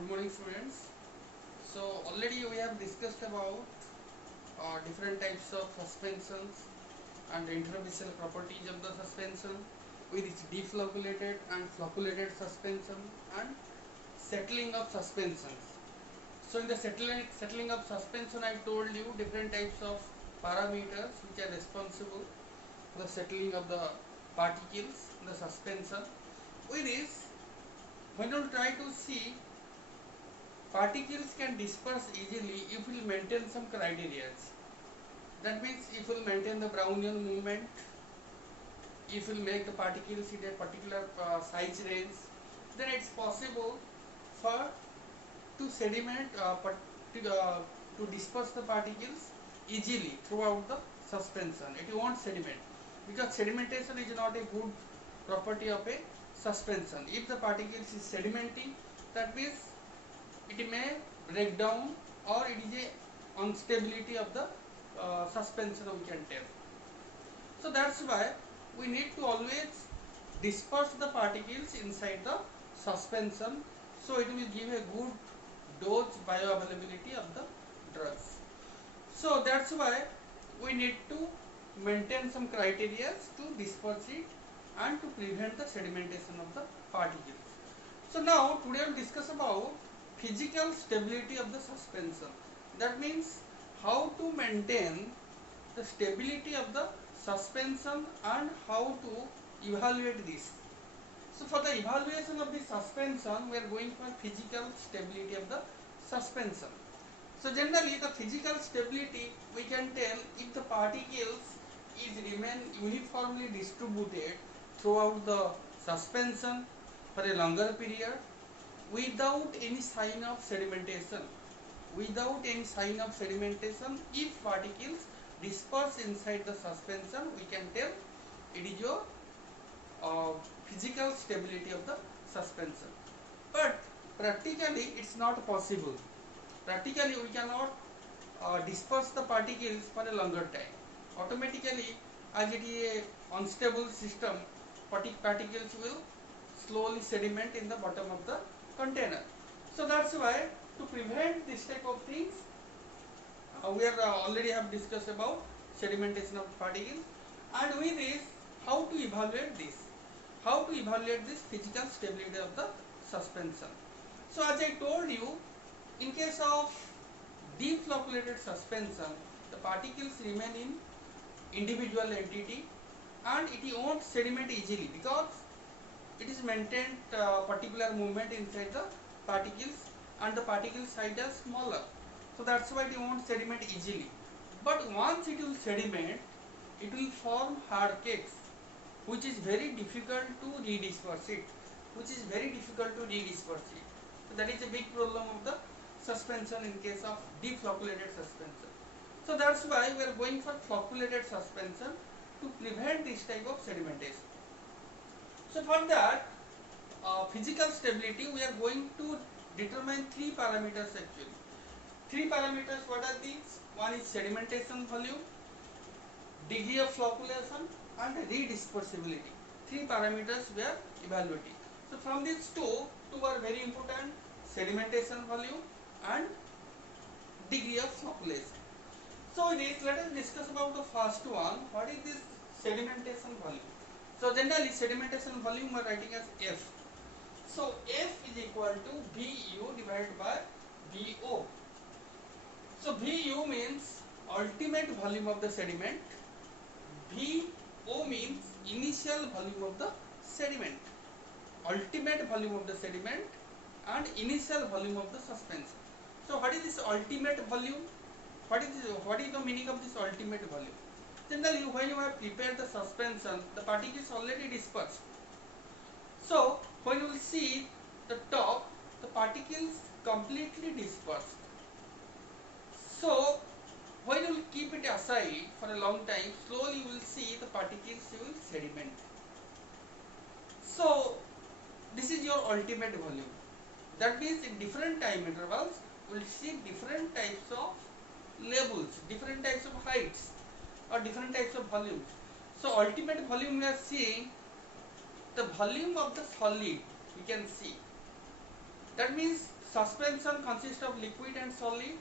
Good morning, students. So already we have discussed about different types of suspensions and the interfacial properties of the suspension with its deflocculated and flocculated suspension and settling of suspensions. So in the settling of suspension, I told you different types of parameters which are responsible for the settling of the particles in the suspension. With this, when we try to see particles can disperse easily if we maintain some criteria. That means if we maintain the Brownian movement, if we make the particles in a particular size range, then it's possible for to sediment to disperse the particles easily throughout the suspension. It won't sediment because sedimentation is not a good property of a suspension. If the particles is sedimenting, that means it may break down or it is a instability of the suspension we can tell. So that's why we need to always disperse the particles inside the suspension, so it will give a good dose bioavailability of the drugs. So that's why we need to maintain some criteria to disperse it and to prevent the sedimentation of the particles. So now today we will discuss about physical stability of the suspension. That means how to maintain the stability of the suspension and how to evaluate this. So for the evaluation of the suspension, we are going for physical stability of the suspension. So generally the physical stability we can tell if the particles is remain uniformly distributed throughout the suspension for a longer period without any sign of sedimentation. Without any sign of sedimentation, if particles disperse inside the suspension, we can tell it is your physical stability of the suspension. But practically it's not possible. Practically we cannot disperse the particles for a longer time. Automatically, as it is a unstable system, particles will slowly sediment in the bottom of the container. So that's why to prevent this type of things, we are already have discussed about sedimentation of particles, and with this how to evaluate this, how to evaluate this physical stability of the suspension. So as I told you, in case of deflocculated suspension, the particles remain in individual entity and it won't sediment easily because it is maintained particular movement inside the particles and the particle size is smaller. So that's why it won't sediment easily. But once it will sediment, it will form hard cakes, which is very difficult to redisperse it. So that is a big problem of the suspension in case of deflocculated suspension. So that's why we are going for flocculated suspension to prevent this type of sedimentation. So for that physical stability, we are going to determine three parameters actually. Three parameters, what are these? One is sedimentation volume, degree of flocculation and redispersibility. Three parameters we are evaluating. So from these two are very important: sedimentation volume and degree of flocculation. So let us discuss about the first one. What is this sedimentation volume? So generally sedimentation volume we are writing as F. So F is equal to VU divided by VO. So VU means ultimate volume of the sediment, VO means initial volume of the sediment. Ultimate volume of the sediment and initial volume of the suspension. So what is this ultimate volume? What is the meaning of this ultimate volume? Generally, when you have prepared the suspension, the particles already dispersed. So when you will see the top, the particles completely dispersed. So when you will keep it aside for a long time, slowly you will see the particles will sediment. So this is your ultimate volume. That means in different time intervals, we will see different types of levels, different types of heights or different types of volumes. So ultimate volume we are seeing the volume of the solid we can see. That means suspension consists of liquid and solid.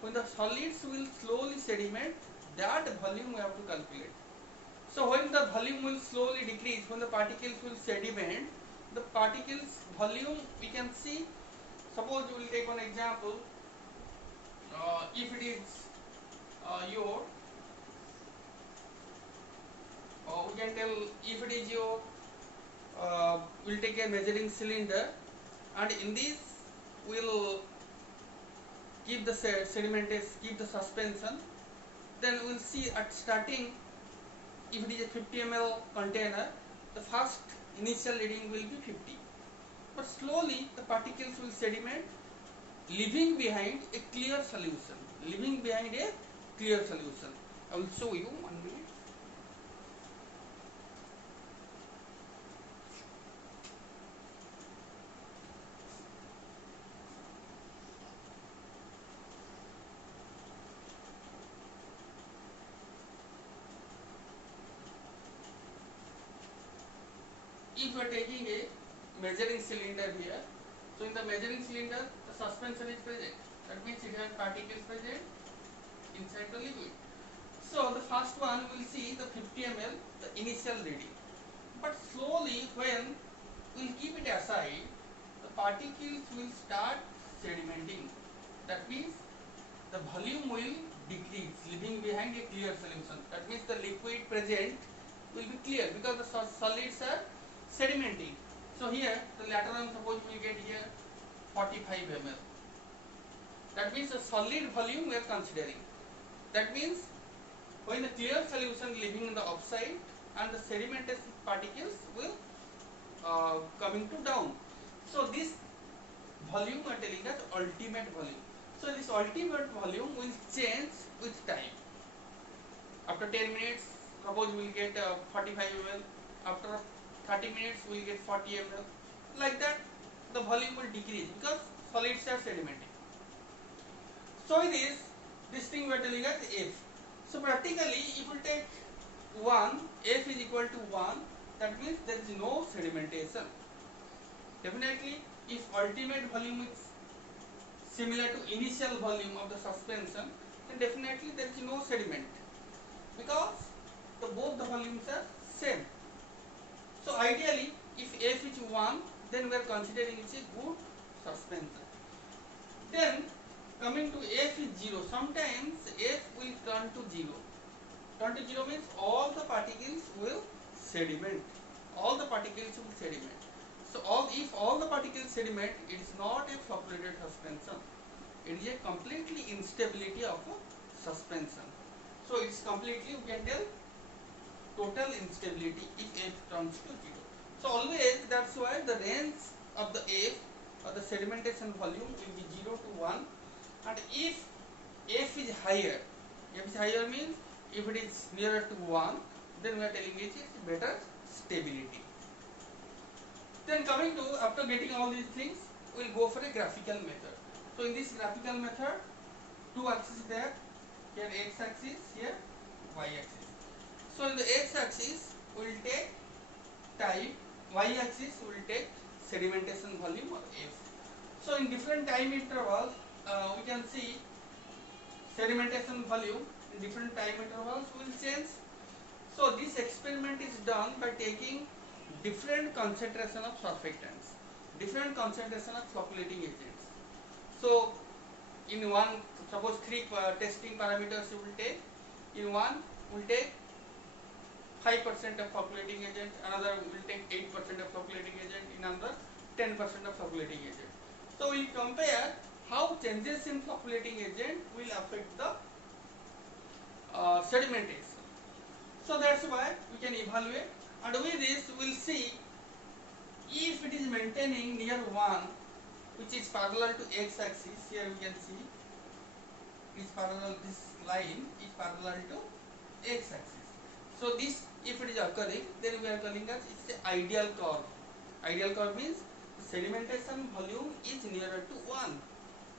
When the solids will slowly sediment, that volume we have to calculate. So when the volume will slowly decrease, when the particles will sediment, the particles volume we can see. Suppose we will take one example. If it is your, we can tell if it is your, we'll take a measuring cylinder, and in this we'll keep the sedimentous, keep the suspension. Then we'll see at starting, if it is a 50 ml container, the first initial reading will be 50. But slowly the particles will sediment, leaving behind a clear solution. Leaving behind a clear solution. I will show you 1 minute. If you are taking a measuring cylinder here, so in the measuring cylinder the suspension is present. That means it has particles present inside the liquid. So the first one will see the 50 ml, the initial reading. But slowly when we will keep it aside, the particles will start sedimenting. That means the volume will decrease, leaving behind a clear solution. That means the liquid present will be clear because the solids are sedimenting. So here the later on, suppose we get here 45 ml. That means the solid volume we are considering. That means when the clear solution leaving in the upside and the sedimentous particles will coming to down. So this volume we are telling us ultimate volume. So this ultimate volume will change with time. After 10 minutes, suppose we will get 45 ml. After 30 minutes, we will get 40 ml. Like that, the volume will decrease because solids are sedimenting. So it is, this thing we are telling us F. So practically, if we take 1, F is equal to 1, that means there is no sedimentation. Definitely, if ultimate volume is similar to initial volume of the suspension, then definitely there is no sediment because both the volumes are same. So ideally, if F is 1, then we are considering it a good suspension. Then coming to F is 0, sometimes F will turn to 0. Turn to 0 means all the particles will sediment. All the particles will sediment. So if all the particles sediment, it is not a flocculated suspension. It is a completely instability of a suspension. So it's completely, you can tell, total instability if F turns to 0. So always, that's why the range of the F or the sedimentation volume will be 0 to 1, and if F is higher means if it is nearer to 1, then we are telling it is better stability. Then coming to, after getting all these things, we will go for a graphical method. So in this graphical method, two axes there, here x axis, here y axis. So in the x axis we will take time, y axis we will take sedimentation volume or F. So in different time intervals, we can see sedimentation volume in different time intervals will change. So this experiment is done by taking different concentration of surfactants, different concentration of flocculating agents. So in one, suppose 3 testing parameters you will take. In one we will take 5% of flocculating agent, another will take 8% of flocculating agent, in another 10% of flocculating agent. So we will compare how changes in flocculating agent will affect the sedimentation. So that's why we can evaluate, and with this we will see if it is maintaining near 1, which is parallel to x axis. Here we can see is parallel, this line is parallel to x axis. So this, if it is occurring, then we are calling as it's an ideal curve. Ideal curve means sedimentation volume is nearer to 1.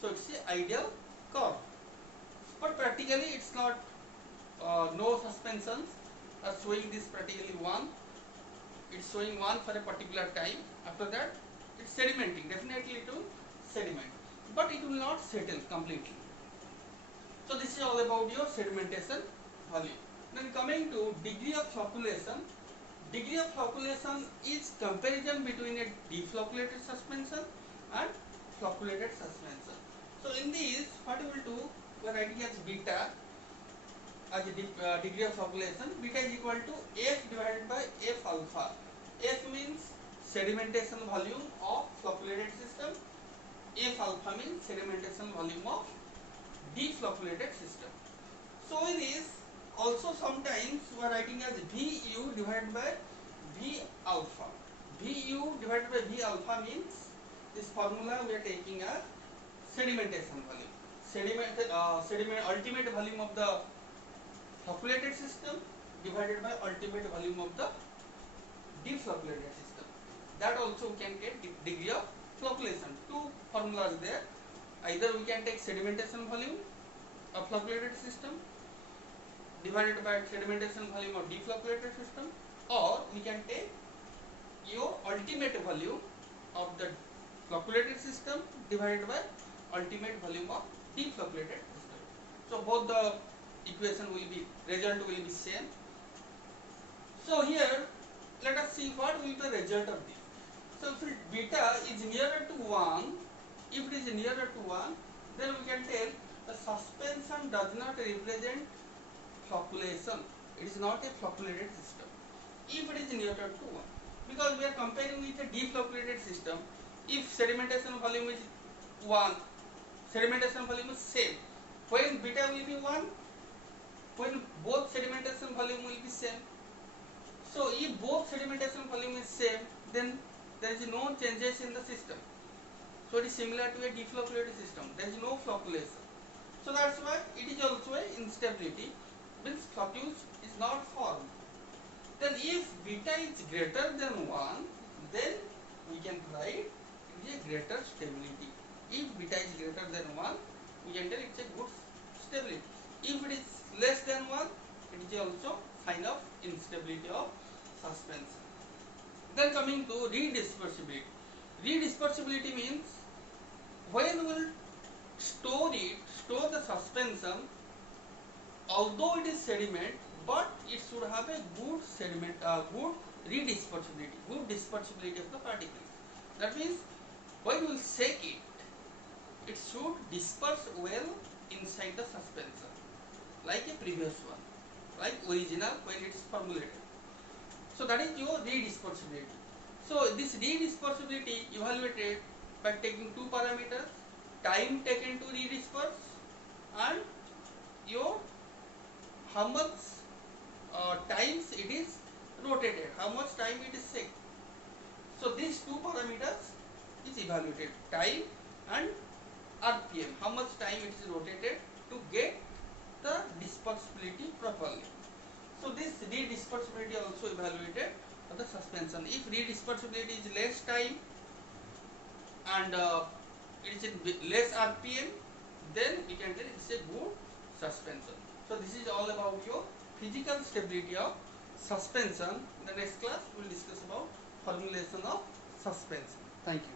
So it's an ideal curve. But practically it's not, no suspensions are showing this practically 1. It's showing 1 for a particular time. After that it's sedimenting. Definitely it will sediment. will not settle completely. So this is all about your sedimentation value. Then coming to degree of flocculation. Degree of flocculation is comparison between a deflocculated suspension and flocculated suspension. So in this, what we will do, we are writing as beta as a degree of flocculation. Beta is equal to F divided by F alpha. F means sedimentation volume of flocculated system. F alpha means sedimentation volume of deflocculated system. So it is also sometimes we are writing as VU divided by V alpha. VU divided by V alpha means this formula we are taking as sedimentation volume. Ultimate volume of the flocculated system divided by ultimate volume of the deflocculated system. That also we can get degree of flocculation. Two formulas there. Either we can take sedimentation volume of flocculated system divided by sedimentation volume of deflocculated system, or we can take your ultimate volume of the flocculated system divided by ultimate volume of deflocculated system. So both the equation will be, result will be same. So here let us see what will be the result of this. So if beta is nearer to 1, if it is nearer to 1, then we can tell the suspension does not represent flocculation. It is not a flocculated system. If it is nearer to 1, because we are comparing with a deflocculated system, if sedimentation volume is 1, sedimentation volume is same. When beta will be 1, when both sedimentation volume will be same. So if both sedimentation volume is same, then there is no changes in the system. So it is similar to a deflocculated system. There is no flocculation. So that's why it is also a instability, means flocule is not formed. Then if beta is greater than 1, then we can write it is a greater stability. If beta is greater than 1, we can tell it is a good stability. If it is less than 1, it is also sign of instability of suspension. Then coming to redispersibility. Redispersibility means when we will store the suspension, although it is sediment, but it should have a good good redispersibility, good dispersibility of the particles. That means when we will shake it, it should disperse well inside the suspension, like a previous one, like original when it is formulated. So that is your redispersibility. So this redispersibility evaluated by taking two parameters: time taken to redisperse and your how much times it is rotated, how much time it is shake. So these two parameters is evaluated: time and RPM, how much time it is rotated to get the dispersibility properly. So this redispersibility also evaluated for the suspension. If redispersibility is less time and it is in less RPM, then we can tell it is a good suspension. So this is all about your physical stability of suspension. In the next class we will discuss about formulation of suspension. Thank you.